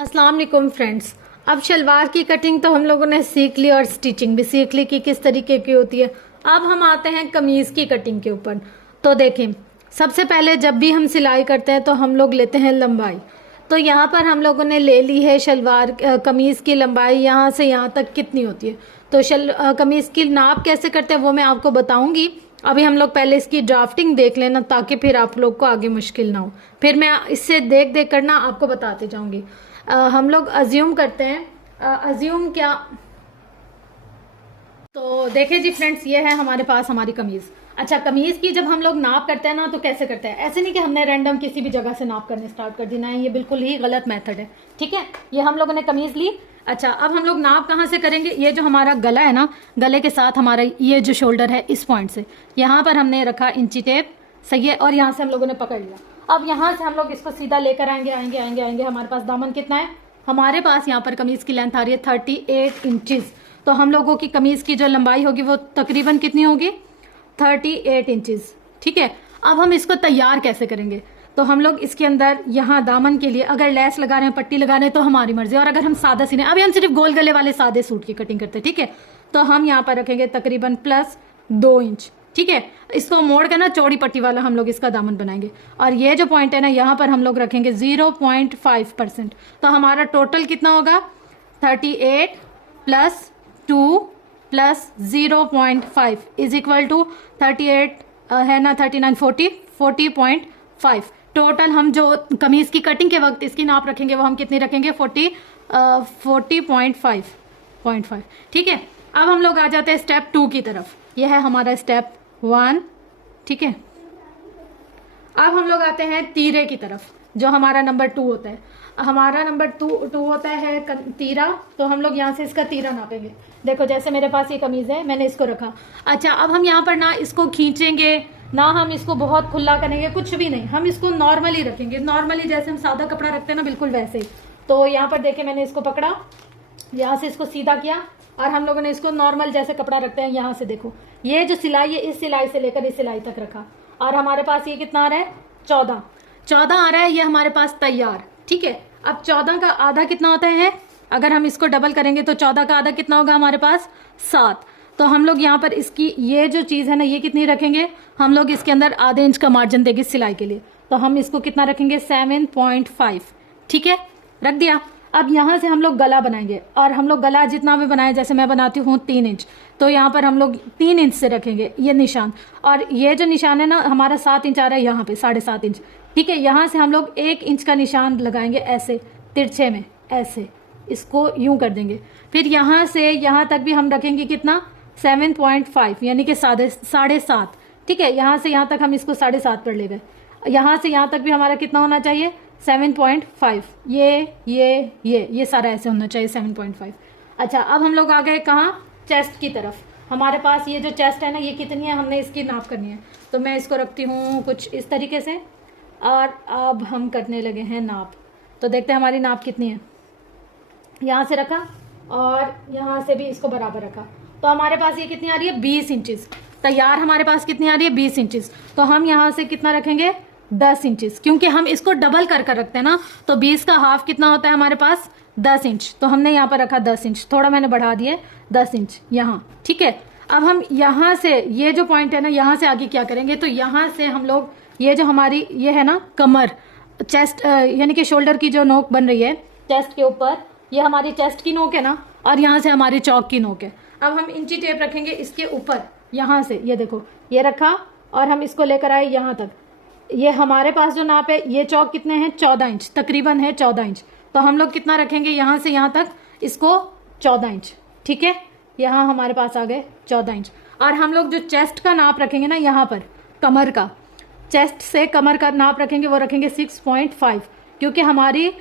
अस्सलाम वालेकुम फ्रेंड्स। अब शलवार की कटिंग तो हम लोगों ने सीख ली और स्टिचिंग भी सीख ली कि किस तरीके की होती है। अब हम आते हैं कमीज़ की कटिंग के ऊपर। तो देखें, सबसे पहले जब भी हम सिलाई करते हैं तो हम लोग लेते हैं लंबाई। तो यहाँ पर हम लोगों ने ले ली है शलवार कमीज़ की लंबाई यहाँ से यहाँ तक कितनी होती है। तो कमीज़ की नाप कैसे करते हैं वो मैं आपको बताऊंगी। अभी हम लोग पहले इसकी ड्राफ्टिंग देख लेना ताकि फिर आप लोग को आगे मुश्किल ना हो। फिर मैं इससे देख देख करना आपको बताते जाऊंगी। हम लोग अज्यूम करते हैं, अज्यूम क्या, तो देखें जी फ्रेंड्स, ये है हमारे पास हमारी कमीज। अच्छा, कमीज की जब हम लोग नाप करते हैं ना तो कैसे करते हैं, ऐसे नहीं कि हमने रैंडम किसी भी जगह से नाप करने स्टार्ट कर देना है, ये बिल्कुल ही गलत मेथड है। ठीक है, ये हम लोगों ने कमीज ली। अच्छा, अब हम लोग नाप कहाँ से करेंगे, ये जो हमारा गला है ना, गले के साथ हमारा ये जो शोल्डर है, इस पॉइंट से यहाँ पर हमने रखा इंची टेप, सही है, और यहाँ से हम लोगों ने पकड़ लिया। अब यहाँ से हम लोग इसको सीधा लेकर आएंगे आएंगे आएंगे आएंगे। हमारे पास दामन कितना है, हमारे पास यहाँ पर कमीज की लेंथ आ रही है 38 इंचेस। तो हम लोगों की कमीज की जो लंबाई होगी वो तकरीबन कितनी होगी, 38 इंचेस। ठीक है, अब हम इसको तैयार कैसे करेंगे, तो हम लोग इसके अंदर यहाँ दामन के लिए अगर लेस लगा रहे हैं, पट्टी लगा रहे हैं तो हमारी मर्जी, और अगर हम सादा सीने, अभी हम सिर्फ गोल गले वाले सादे सूट की कटिंग करते हैं, ठीक है, तो हम यहाँ पर रखेंगे तकरीबन +2 इंच। ठीक है, इसको मोड़ के ना चौड़ी पट्टी वाला हम लोग इसका दामन बनाएंगे, और ये जो पॉइंट है ना यहाँ पर हम लोग रखेंगे 0.5%। तो हमारा टोटल कितना होगा, 38 + 2 + 0.5 इज इक्वल टू 38 है ना, 39, 40.5। टोटल हम जो कमीज की कटिंग के वक्त इसकी नाप रखेंगे वो हम कितनी रखेंगे, 40.5। ठीक है, अब हम लोग आ जाते हैं स्टेप 2 की तरफ। यह है हमारा स्टेप 1। ठीक है, अब हम लोग आते हैं तीरे की तरफ, जो हमारा नंबर 2 होता है। हमारा नंबर 2 होता है तीरा, तो हम लोग यहाँ से इसका तीरा नापेंगे। देखो, जैसे मेरे पास ये कमीज है, मैंने इसको रखा। अच्छा, अब हम यहाँ पर ना इसको खींचेंगे ना, हम इसको बहुत खुला करेंगे, कुछ भी नहीं, हम इसको नॉर्मली रखेंगे, नॉर्मली जैसे हम सादा कपड़ा रखते हैं ना, बिल्कुल वैसे ही। तो यहाँ पर देखे, मैंने इसको पकड़ा, यहाँ से इसको सीधा किया, और हम लोगों ने इसको नॉर्मल जैसे कपड़ा रखते हैं, यहाँ से देखो, ये जो सिलाई है, इस सिलाई से लेकर इस सिलाई तक रखा, और हमारे पास ये कितना आ रहा है, 14 आ रहा है, ये हमारे पास तैयार। ठीक है, अब 14 का आधा कितना होता है, अगर हम इसको डबल करेंगे तो 14 का आधा कितना होगा, हमारे पास 7। तो हम लोग यहाँ पर इसकी ये जो चीज है ना, ये कितनी रखेंगे, हम लोग इसके अंदर आधे इंच का मार्जिन देंगे सिलाई के लिए, तो हम इसको कितना रखेंगे, 7.5। ठीक है, रख दिया। अब यहाँ से हम लोग गला बनाएंगे, और हम लोग गला जितना भी बनाए, जैसे मैं बनाती हूँ 3 इंच, तो यहाँ पर हम लोग 3 इंच से रखेंगे ये निशान, और ये जो निशान है ना हमारा 7 इंच आ रहा है यहाँ पे, 7.5 इंच। ठीक है, यहाँ से हम लोग 1 इंच का निशान लगाएंगे ऐसे तिरछे में, ऐसे इसको यूं कर देंगे। फिर यहाँ से यहाँ तक भी हम रखेंगे कितना, 7.5, यानी कि 7.5। ठीक है, यहाँ से यहाँ तक हम इसको 7.5 पर ले गए, यहाँ से यहाँ तक भी हमारा कितना होना चाहिए, 7.5। ये सारा ऐसे होना चाहिए, 7.5। अच्छा, अब हम लोग आ गए कहाँ, चेस्ट की तरफ। हमारे पास ये जो चेस्ट है ना, ये कितनी है, हमने इसकी नाप करनी है, तो मैं इसको रखती हूँ कुछ इस तरीके से, और अब हम करने लगे हैं नाप। तो देखते हैं हमारी नाप कितनी है, यहाँ से रखा और यहाँ से भी इसको बराबर रखा, तो हमारे पास ये कितनी आ रही है, 20 इंचेस। तैयार हमारे पास कितनी आ रही है, 20 इंचेस। तो हम यहाँ से कितना रखेंगे, 10 इंचेस, क्योंकि हम इसको डबल कर रखते हैं ना, तो 20 का हाफ कितना होता है हमारे पास, 10 इंच। तो हमने यहाँ पर रखा 10 इंच, थोड़ा मैंने बढ़ा दिया 10 इंच यहाँ। ठीक है, अब हम यहाँ से ये जो पॉइंट है ना, यहाँ से आगे क्या करेंगे, तो यहाँ से हम लोग ये जो हमारी ये है ना कमर, चेस्ट यानी कि शोल्डर की जो नोक बन रही है चेस्ट के ऊपर, ये हमारी चेस्ट की नोक है ना, और यहाँ से हमारी चौक की नोक है। अब हम इंची टेप रखेंगे इसके ऊपर, यहाँ से ये देखो, ये रखा, और हम इसको लेकर आए यहाँ तक। ये हमारे पास जो नाप है, ये चौक कितने हैं, 14 इंच, तकरीबन है 14 इंच। तो हम लोग कितना रखेंगे, यहाँ से यहाँ तक इसको 14 इंच। ठीक है, यहाँ हमारे पास आ गए 14 इंच। और हम लोग जो चेस्ट का नाप रखेंगे ना, यहाँ पर कमर का, चेस्ट से कमर का नाप रखेंगे, वो रखेंगे 6.5, क्योंकि हमारी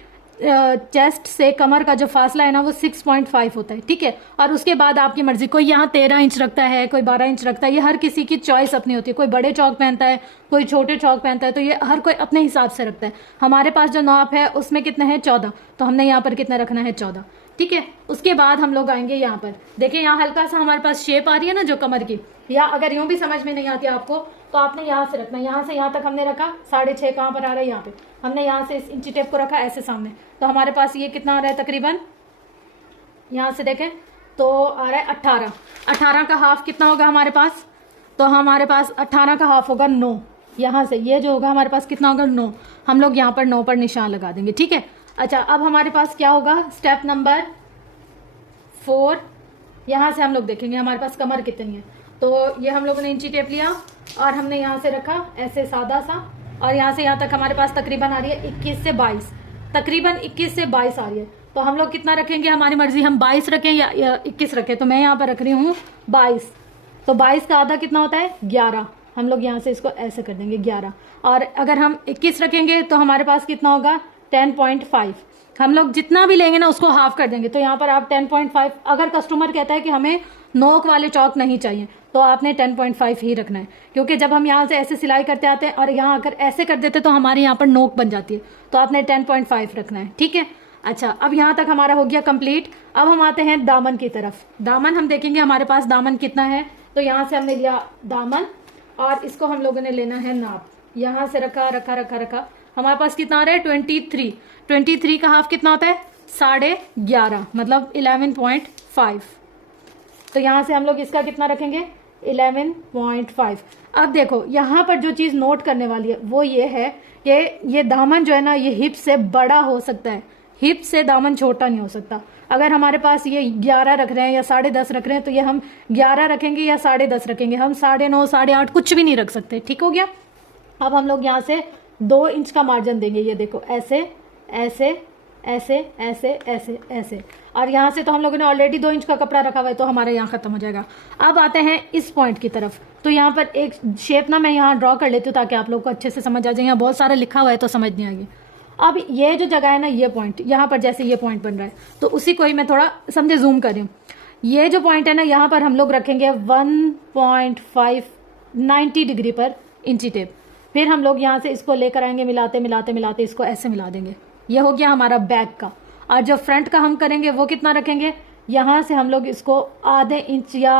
चेस्ट से कमर का जो फासला है ना, वो 6.5 होता है। ठीक है, और उसके बाद आपकी मर्जी, कोई यहाँ 13 इंच रखता है, कोई 12 इंच रखता है, ये हर किसी की चॉइस अपनी होती है। कोई बड़े चौक पहनता है, कोई छोटे चौक पहनता है, तो ये हर कोई अपने हिसाब से रखता है। हमारे पास जो नाप है उसमें कितना है, 14, तो हमने यहाँ पर कितना रखना है, 14। ठीक है, उसके बाद हम लोग आएंगे यहाँ पर, देखिए यहाँ हल्का सा हमारे पास शेप आ रही है ना जो कमर की, या अगर यूं भी समझ में नहीं आती आपको तो आपने यहाँ से रखना, यहाँ से यहाँ तक हमने रखा, 6.5 कहाँ पर आ रहा है, यहाँ पे हमने यहाँ से इस इंची टेप को रखा ऐसे सामने, तो हमारे पास ये कितना आ रहा है तकरीबन, यहाँ से देखें तो आ रहा है 18। 18 का हाफ कितना होगा हमारे पास, तो हमारे पास 18 का हाफ होगा 9। यहाँ से ये जो होगा हमारे पास कितना होगा 9, हम लोग यहाँ पर 9 पर निशान लगा देंगे, ठीक है। अच्छा, अब हमारे पास क्या होगा, स्टेप नंबर 4, यहाँ से हम लोग देखेंगे हमारे पास कमर कितनी है। तो ये हम लोगों ने इंची टेप लिया और हमने यहाँ से रखा ऐसे सादा सा, और यहाँ से यहाँ तक हमारे पास तकरीबन आ रही है 21 से 22, तकरीबन 21 से 22 आ रही है। तो हम लोग कितना रखेंगे, हमारी मर्जी, हम 22 रखें या 21 रखें। तो मैं यहाँ पर रख रही हूँ 22, तो 22 का आधा कितना होता है 11, हम लोग यहाँ से इसको ऐसे कर देंगे 11। और अगर हम 21 रखेंगे तो हमारे पास कितना होगा 10.5, हम लोग जितना भी लेंगे ना उसको हाफ कर देंगे। तो यहाँ पर आप 10.5, अगर कस्टमर कहता है कि हमें नोक वाले चौक नहीं चाहिए तो आपने 10.5 ही रखना है, क्योंकि जब हम यहाँ से ऐसे सिलाई करते आते हैं और यहाँ अगर ऐसे कर देते तो हमारे यहाँ पर नोक बन जाती है, तो आपने 10.5 रखना है, ठीक है। अच्छा, अब यहाँ तक हमारा हो गया कंप्लीट। अब हम आते हैं दामन की तरफ। दामन हम देखेंगे हमारे पास दामन कितना है, तो यहाँ से हमने लिया दामन और इसको हम लोगों ने लेना है नाप, यहाँ से रखा रखा रखा रखा, हमारे पास कितना आ रहा है 23। 23 का हाफ कितना होता है 11.5, मतलब 11.5। तो यहाँ से हम लोग इसका कितना रखेंगे 11.5। अब देखो यहाँ पर जो चीज़ नोट करने वाली है वो ये है कि ये दामन जो है ना ये हिप से बड़ा हो सकता है, हिप से दामन छोटा नहीं हो सकता। अगर हमारे पास ये 11 रख रहे हैं या 10.5 रख रहे हैं तो ये हम 11 रखेंगे या 10.5 रखेंगे, हम 9.5 8.5 कुछ भी नहीं रख सकते, ठीक हो गया। अब हम लोग यहाँ से 2 इंच का मार्जिन देंगे, ये देखो ऐसे ऐसे ऐसे ऐसे ऐसे ऐसे, और यहाँ से तो हम लोगों ने ऑलरेडी 2 इंच का कपड़ा रखा हुआ है तो हमारा यहाँ खत्म हो जाएगा। अब आते हैं इस पॉइंट की तरफ। तो यहाँ पर एक शेप ना मैं यहाँ ड्रॉ कर लेती हूँ ताकि आप लोग को अच्छे से समझ आ जाए, यहाँ बहुत सारा लिखा हुआ है तो समझ नहीं आएगी। अब ये जो जगह है ना ये पॉइंट, यहाँ पर जैसे ये पॉइंट बन रहा है तो उसी को ही मैं थोड़ा समझे जूम कर रही हूँ। ये जो पॉइंट है ना यहाँ पर हम लोग रखेंगे 1.5 90 डिग्री पर इंची टेप, फिर हम लोग यहाँ से इसको लेकर आएंगे मिलाते मिलाते मिलाते इसको ऐसे मिला देंगे। ये हो गया हमारा बैक का। और जो फ्रंट का हम करेंगे वो कितना रखेंगे, यहाँ से हम लोग इसको आधे इंच या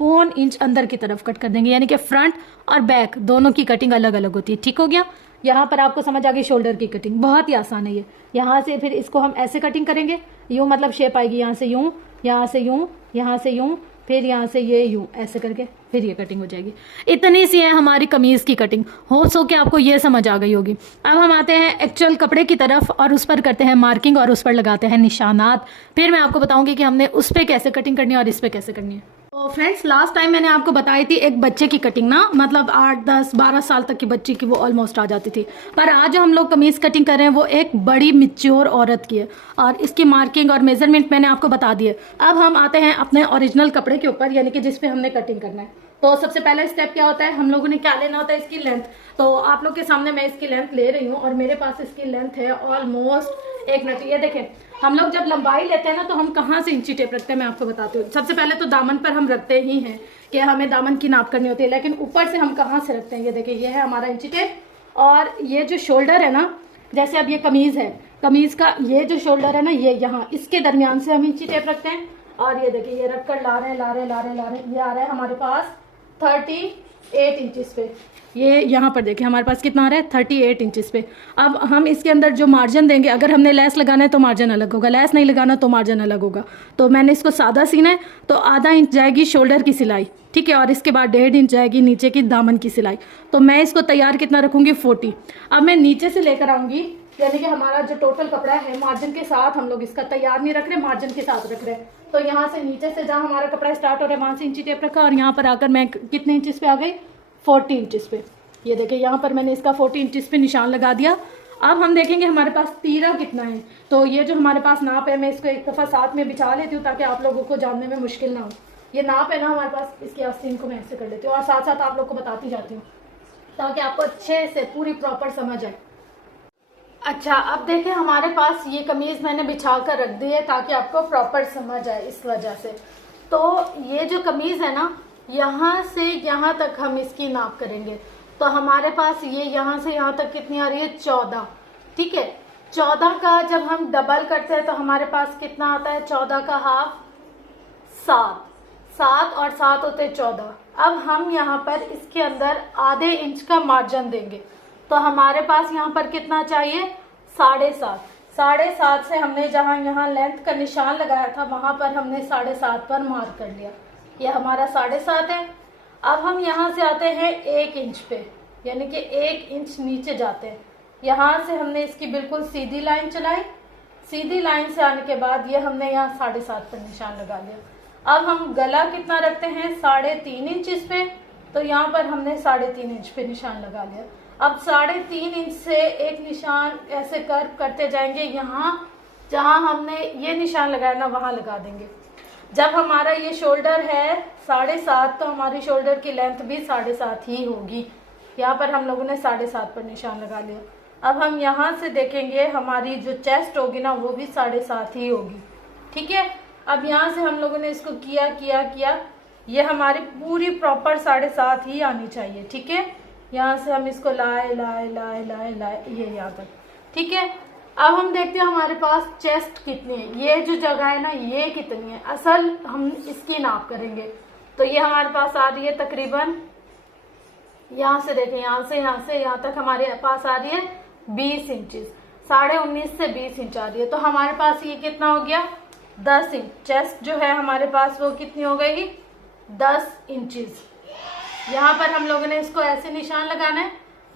1.25 इंच अंदर की तरफ कट कर देंगे, यानी कि फ्रंट और बैक दोनों की कटिंग अलग अलग होती है, ठीक हो गया। यहाँ पर आपको समझ आ गई शोल्डर की कटिंग, बहुत ही आसान है ये। यहाँ से फिर इसको हम ऐसे कटिंग करेंगे, यूँ मतलब शेप आएगी, यहाँ से यूँ, यहाँ से यूँ, यहाँ से यूँ, फिर यहाँ से ये यूँ ऐसे करके फिर ये कटिंग हो जाएगी। इतनी सी है हमारी कमीज़ की कटिंग, हो सो कि आपको ये समझ आ गई होगी। अब हम आते हैं एक्चुअल कपड़े की तरफ और उस पर करते हैं मार्किंग और उस पर लगाते हैं निशानात। फिर मैं आपको बताऊंगी कि हमने उस पर कैसे कटिंग करनी है और इस पर कैसे करनी है। तो फ्रेंड्स, लास्ट टाइम मैंने आपको बताई थी एक बच्चे की कटिंग ना, मतलब 8 10 12 साल तक की बच्ची की वो ऑलमोस्ट आ जाती थी, पर आज जो हम लोग कमीज़ कटिंग कर रहे हैं वो एक बड़ी मैच्योर औरत की है और इसकी मार्किंग और मेजरमेंट मैंने आपको बता दी है। अब हम आते हैं अपने ओरिजिनल कपड़े के ऊपर, यानी कि जिस पे हमने कटिंग करना है। तो सबसे पहला स्टेप क्या होता है, हम लोगों ने क्या लेना होता है, इसकी लेंथ। तो आप लोग के सामने मैं इसकी लेंथ ले रही हूँ और मेरे पास इसकी लेंथ है ऑलमोस्ट 1 मीटर। ये देखें, हम लोग जब लंबाई लेते हैं ना तो हम कहाँ से इंची टेप रखते हैं मैं आपको बताती हूँ। सबसे पहले तो दामन पर हम रखते ही हैं कि हमें दामन की नाप करनी होती है, लेकिन ऊपर से हम कहाँ से रखते हैं, ये देखिए, ये है हमारा इंची टेप। और ये जो शोल्डर है ना, जैसे अब ये कमीज़ है, कमीज़ का ये जो शोल्डर है ना ये यहाँ इसके दरमियान से हम इंची टेप रखते हैं। और ये देखिए, ये रख कर ला रहे हैं ला रहे ला रहे ला रहे, ये आ रहा है हमारे पास 38 इंचेस पे। ये यहाँ पर देखिए हमारे पास कितना आ रहा है 38 इंचेस पे। अब हम इसके अंदर जो मार्जिन देंगे, अगर हमने लेस लगाना है तो मार्जिन अलग होगा, लेस नहीं लगाना तो मार्जिन अलग होगा। तो मैंने इसको सादा सीना है तो आधा इंच जाएगी शोल्डर की सिलाई, ठीक है, और इसके बाद 1.5 इंच जाएगी नीचे की दामन की सिलाई। तो मैं इसको तैयार कितना रखूँगी 40। अब मैं नीचे से लेकर आऊँगी, यानी कि हमारा जो टोटल कपड़ा है मार्जिन के साथ हम लोग इसका तैयार नहीं रख रहे, मार्जिन के साथ रख रहे हैं। तो यहाँ से नीचे से जहाँ हमारा कपड़ा स्टार्ट हो रहा है वहाँ से इंची टेप रखा और यहाँ पर आकर मैं कितने इंचेस पे आ गई 40 इंचेस पे। ये देखिए यहाँ पर मैंने इसका 40 इंचेस पे निशान लगा दिया। अब हम देखेंगे हमारे पास तीरा कितना है। तो ये जो हमारे पास नाप है मैं इसको एक दफ़ा साथ में बिछा लेती हूँ ताकि आप लोगों को जानने में मुश्किल ना हो। ये नाप है ना हमारे पास, इसके आस्तीन को मैं ऐसे कर लेती हूँ और साथ साथ आप लोग को बताती जाती हूँ ताकि आपको अच्छे से पूरी प्रॉपर समझ आए। अच्छा, अब देखें हमारे पास ये कमीज़ मैंने बिछा कर रख दी है ताकि आपको प्रॉपर समझ आए इस वजह से। तो ये जो कमीज़ है ना, यहाँ से यहाँ तक हम इसकी नाप करेंगे। तो हमारे पास ये यहाँ से यहाँ तक कितनी आ रही है 14, ठीक है। 14 का जब हम डबल करते हैं तो हमारे पास कितना आता है, 14 का हाफ 7, 7 और 7 होते 14। अब हम यहाँ पर इसके अंदर आधे इंच का मार्जिन देंगे, तो हमारे पास यहाँ पर कितना चाहिए, 7.5। 7.5 से हमने जहाँ यहाँ लेंथ का निशान लगाया था वहां पर हमने 7.5 पर मार्क कर लिया, ये हमारा 7.5 है। अब हम यहाँ से आते हैं 1 इंच पे, यानी कि 1 इंच नीचे जाते हैं। यहाँ से हमने इसकी बिल्कुल सीधी लाइन चलाई, सीधी लाइन से आने के बाद ये हमने यहाँ 7.5 पर निशान लगा लिया। अब हम गला कितना रखते हैं, 3.5 इंच इस पे, तो यहाँ पर हमने 3.5 इंच पे निशान लगा लिया। अब 3.5 इंच से एक निशान ऐसे कर्व करते जाएंगे, यहाँ जहाँ हमने ये निशान लगाया ना वहां लगा देंगे। जब हमारा ये शोल्डर है 7.5, तो हमारी शोल्डर की लेंथ भी 7.5 ही होगी। यहाँ पर हम लोगों ने 7.5 पर निशान लगा लिया। अब हम यहाँ से देखेंगे हमारी जो चेस्ट होगी ना वो भी 7.5 ही होगी, ठीक है। अब यहाँ से हम लोगों ने इसको किया किया किया, ये हमारी पूरी प्रॉपर 7.5 ही आनी चाहिए, ठीक है। यहाँ से हम इसको लाए लाए लाए लाए लाए ये यहाँ तक, ठीक है। अब हम देखते हैं हमारे पास चेस्ट कितनी है, ये जो जगह है ना ये कितनी है, असल हम इसकी नाप करेंगे। तो ये हमारे पास आ रही है तकरीबन, यहाँ से देखें, यहाँ से यहाँ तक हमारे पास आ रही है 20 इंचेस, 19.5 से 20 इंच आ रही है। तो हमारे पास ये कितना हो गया, 10 इंच। चेस्ट जो है हमारे पास वो कितनी हो गई, 10 इंचेस। यहाँ पर हम लोगों ने इसको ऐसे निशान लगाना है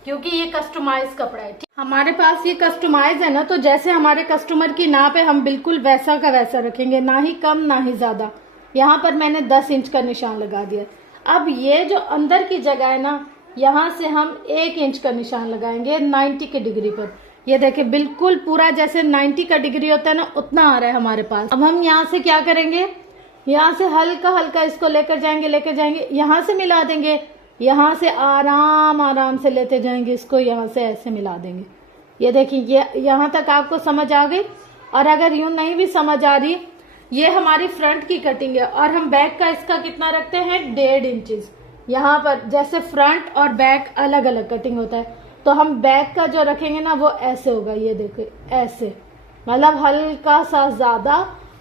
क्योंकि ये कस्टमाइज कपड़ा है, ठीक। हमारे पास ये कस्टमाइज है ना, तो जैसे हमारे कस्टमर की नाप है हम बिल्कुल वैसा का वैसा रखेंगे, ना ही कम ना ही ज्यादा। यहाँ पर मैंने 10 इंच का निशान लगा दिया। अब ये जो अंदर की जगह है ना, यहाँ से हम 1 इंच का निशान लगाएंगे 90 के डिग्री पर। ये देखिए बिल्कुल पूरा जैसे 90 का डिग्री होता है ना उतना आ रहा है हमारे पास। अब हम यहाँ से क्या करेंगे, यहाँ से हल्का हल्का इसको लेकर जाएंगे, यहाँ से मिला देंगे, यहाँ से आराम से लेते जाएंगे इसको, यहाँ से ऐसे मिला देंगे। ये देखिए ये यहाँ तक आपको समझ आ गई। और अगर यूं नहीं भी समझ आ रही, ये हमारी फ्रंट की कटिंग है और हम बैक का इसका कितना रखते हैं, 1.5 इंचेस। यहाँ पर जैसे फ्रंट और बैक अलग अलग कटिंग होता है, तो हम बैक का जो रखेंगे ना वो ऐसे होगा, ये देखो ऐसे, मतलब हल्का सा ज्यादा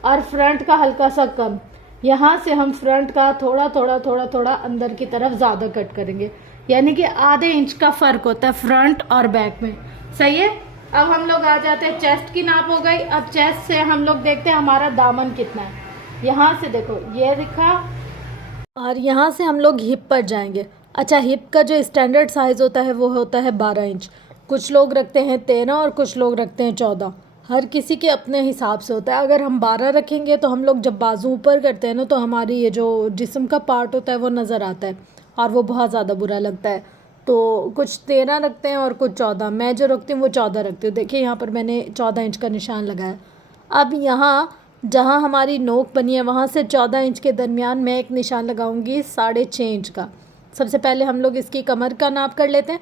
और फ्रंट का हल्का सा कम। यहाँ से हम फ्रंट का थोड़ा थोड़ा अंदर की तरफ ज्यादा कट करेंगे, यानी कि आधे इंच का फर्क होता है फ्रंट और बैक में, सही है। अब हम लोग आ जाते हैं, चेस्ट की नाप हो गई। अब चेस्ट से हम लोग देखते हैं हमारा दामन कितना है। यहाँ से देखो ये दिखा, और यहाँ से हम लोग हिप पर जाएंगे। अच्छा, हिप का जो स्टैंडर्ड साइज होता है वो होता है 12 इंच। कुछ लोग रखते हैं 13 और कुछ लोग रखते हैं 14। हर किसी के अपने हिसाब से होता है। अगर हम 12 रखेंगे तो हम लोग जब बाजू ऊपर करते हैं ना तो हमारी ये जो जिस्म का पार्ट होता है वो नज़र आता है और वो बहुत ज़्यादा बुरा लगता है। तो कुछ 13 रखते हैं और कुछ 14। मैं जो रखती हूँ वो 14 रखती हूँ। देखिए यहाँ पर मैंने 14 इंच का निशान लगाया। अब यहाँ जहाँ हमारी नोक बनी है वहाँ से 14 इंच के दरमियान मैं एक निशान लगाऊंगी 6.5 इंच का। सबसे पहले हम लोग इसकी कमर का नाप कर लेते हैं।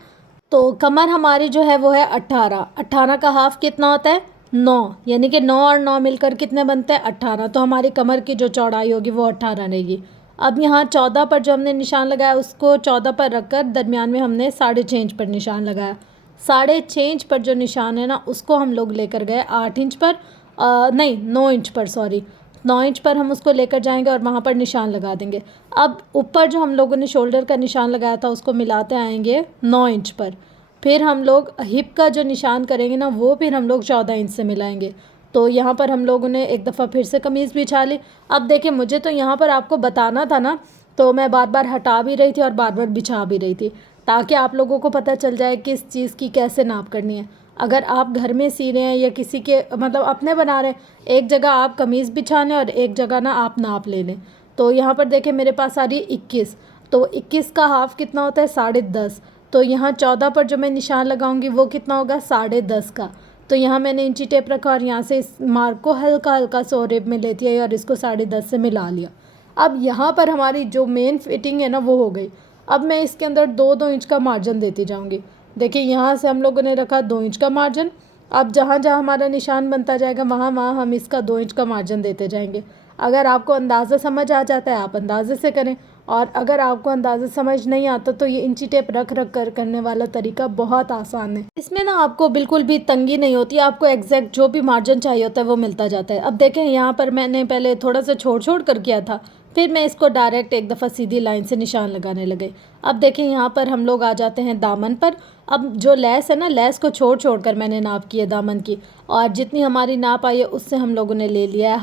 तो कमर हमारी जो है वो है 18। 18 का हाफ कितना होता है, 9, यानी कि 9 और 9 मिलकर कितने बनते हैं, 18। तो हमारी कमर की जो चौड़ाई होगी वो 18 रहेगी। अब यहाँ 14 पर जो हमने निशान लगाया उसको 14 पर रखकर दरमियान में हमने 6.5 इंच पर निशान लगाया। 6.5 इंच पर जो निशान है ना उसको हम लोग लेकर गए 8 इंच पर, नहीं 9 इंच पर, सॉरी 9 इंच पर हम उसको लेकर जाएंगे और वहाँ पर निशान लगा देंगे। अब ऊपर जो हम लोगों ने शोल्डर का निशान लगाया था उसको मिलाते आएंगे 9 इंच पर। फिर हम लोग हिप का जो निशान करेंगे ना वो फिर हम लोग 14 इंच से मिलाएंगे। तो यहाँ पर हम लोगों ने एक दफ़ा फिर से कमीज़ बिछा ली। अब देखिए मुझे तो यहाँ पर आपको बताना था ना, तो मैं बार बार हटा भी रही थी और बार बार बिछा भी रही थी ताकि आप लोगों को पता चल जाए किस चीज़ की कैसे नाप करनी है। अगर आप घर में सी रहे हैं या किसी के मतलब अपने बना रहे हैं, एक जगह आप कमीज़ बिछाने और एक जगह ना आप नाप ले लें। तो यहाँ पर देखें मेरे पास आ रही है 21, तो 21 का हाफ कितना होता है, 10.5। तो यहाँ 14 पर जो मैं निशान लगाऊंगी वो कितना होगा, 10.5 का। तो यहाँ मैंने इंची टेप रखा और यहाँ से इस मार्क को हल्का हल्का से रेब में लेती है और इसको 10.5 से मिला लिया। अब यहाँ पर हमारी जो मेन फिटिंग है ना वो हो गई। अब मैं इसके अंदर 2-2 इंच का मार्जिन देती जाऊँगी। देखिए यहाँ से हम लोगों ने रखा 2 इंच का मार्जिन। अब जहाँ जहाँ हमारा निशान बनता जाएगा वहाँ वहाँ हम इसका 2 इंच का मार्जिन देते जाएंगे। अगर आपको अंदाज़ा समझ आ जाता है आप अंदाज़े से करें, और अगर आपको अंदाज़ा समझ नहीं आता तो ये इंची टेप रख रख कर करने वाला तरीका बहुत आसान है। इसमें ना आपको बिल्कुल भी तंगी नहीं होती, आपको एग्जैक्ट जो भी मार्जिन चाहिए होता है वो मिलता जाता है। अब देखें यहाँ पर मैंने पहले थोड़ा सा छोड़ छोड़ कर किया था, फिर मैं इसको डायरेक्ट एक दफ़ा सीधी लाइन से निशान लगाने लगे। अब देखें यहाँ पर हम लोग आ जाते हैं दामन पर। अब जो लेस है ना, लेस को छोड़ छोड़ कर मैंने नाप की है दामन की, और जितनी हमारी नाप आई है उससे हम लोगों ने ले लिया है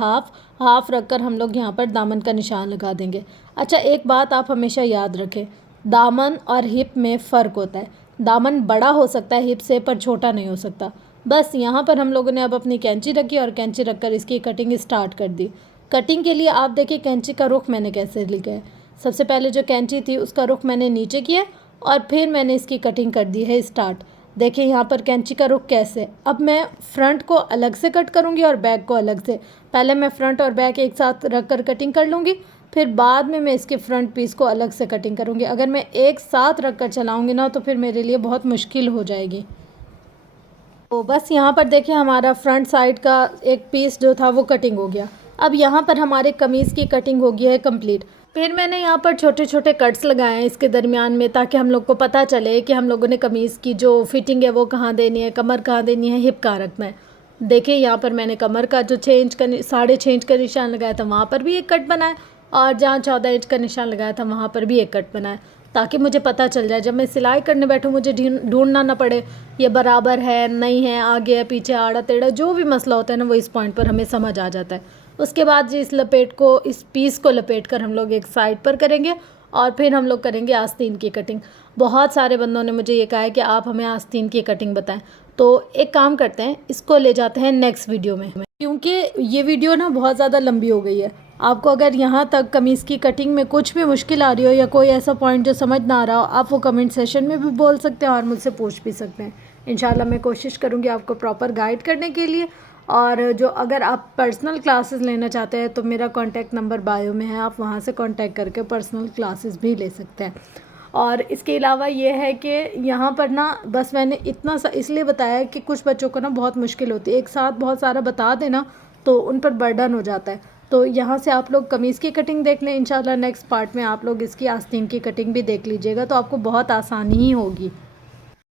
हाफ रख कर हम लोग यहाँ पर दामन का निशान लगा देंगे। अच्छा, एक बात आप हमेशा याद रखें, दामन और हिप में फ़र्क होता है। दामन बड़ा हो सकता है हिप से, पर छोटा नहीं हो सकता। बस यहाँ पर हम लोगों ने अब अपनी कैंची रखी और कैंची रख कर इसकी कटिंग स्टार्ट कर दी। कटिंग के लिए आप देखिए कैंची का रुख मैंने कैसे लिखा है। सबसे पहले जो कैंची थी उसका रुख मैंने नीचे किया और फिर मैंने इसकी कटिंग कर दी है स्टार्ट। देखिए यहाँ पर कैंची का रुख कैसे। अब मैं फ्रंट को अलग से कट करूँगी और बैक को अलग से। पहले मैं फ्रंट और बैक एक साथ रख कर कटिंग कर लूँगी, फिर बाद में मैं इसके फ्रंट पीस को अलग से कटिंग करूँगी। अगर मैं एक साथ रख कर चलाऊँगी ना तो फिर मेरे लिए बहुत मुश्किल हो जाएगी। तो बस यहाँ पर देखिए हमारा फ्रंट साइड का एक पीस जो था वो कटिंग हो गया। अब यहाँ पर हमारे कमीज़ की कटिंग हो गई है कंप्लीट। फिर मैंने यहाँ पर छोटे छोटे कट्स लगाए हैं इसके दरमियान में, ताकि हम लोग को पता चले कि हम लोगों ने कमीज़ की जो फिटिंग है वो कहाँ देनी है, कमर कहाँ देनी है, हिप कहाँ रखना है। देखिए यहाँ पर मैंने कमर का जो 6.5 इंच का निशान लगाया था वहाँ पर भी एक कट बनाया, और जहाँ 14 इंच का निशान लगाया था वहाँ पर भी एक कट बनाया, ताकि मुझे पता चल जाए जब मैं सिलाई करने बैठूँ मुझे ढूंढना ना पड़े ये बराबर है नहीं है, आगे है पीछे, आड़ा टेढ़ा, जो भी मसला होता है ना वो इस पॉइंट पर हमें समझ आ जाता है। उसके बाद जी इस पीस को लपेट कर हम लोग एक साइड पर करेंगे और फिर हम लोग करेंगे आस्तीन की कटिंग। बहुत सारे बंदों ने मुझे ये कहा है कि आप हमें आस्तीन की कटिंग बताएं, तो एक काम करते हैं, इसको ले जाते हैं नेक्स्ट वीडियो में, क्योंकि ये वीडियो ना बहुत ज़्यादा लंबी हो गई है। आपको अगर यहाँ तक कमीज़ की कटिंग में कुछ भी मुश्किल आ रही हो या कोई ऐसा पॉइंट जो समझ ना आ रहा हो, आप वो कमेंट सेशन में भी बोल सकते हैं और मुझसे पूछ भी सकते हैं। इंशाल्लाह मैं कोशिश करूँगी आपको प्रॉपर गाइड करने के लिए। और जो अगर आप पर्सनल क्लासेस लेना चाहते हैं तो मेरा कॉन्टैक्ट नंबर बायो में है, आप वहाँ से कॉन्टैक्ट करके पर्सनल क्लासेस भी ले सकते हैं। और इसके अलावा ये है कि यहाँ पर ना बस मैंने इतना सा इसलिए बताया कि कुछ बच्चों को ना बहुत मुश्किल होती है, एक साथ बहुत सारा बता देना तो उन पर बर्डन हो जाता है। तो यहाँ से आप लोग कमीज़ की कटिंग देख लें, इंशाल्लाह नेक्स्ट पार्ट में आप लोग इसकी आस्तीन की कटिंग भी देख लीजिएगा, तो आपको बहुत आसानी ही होगी।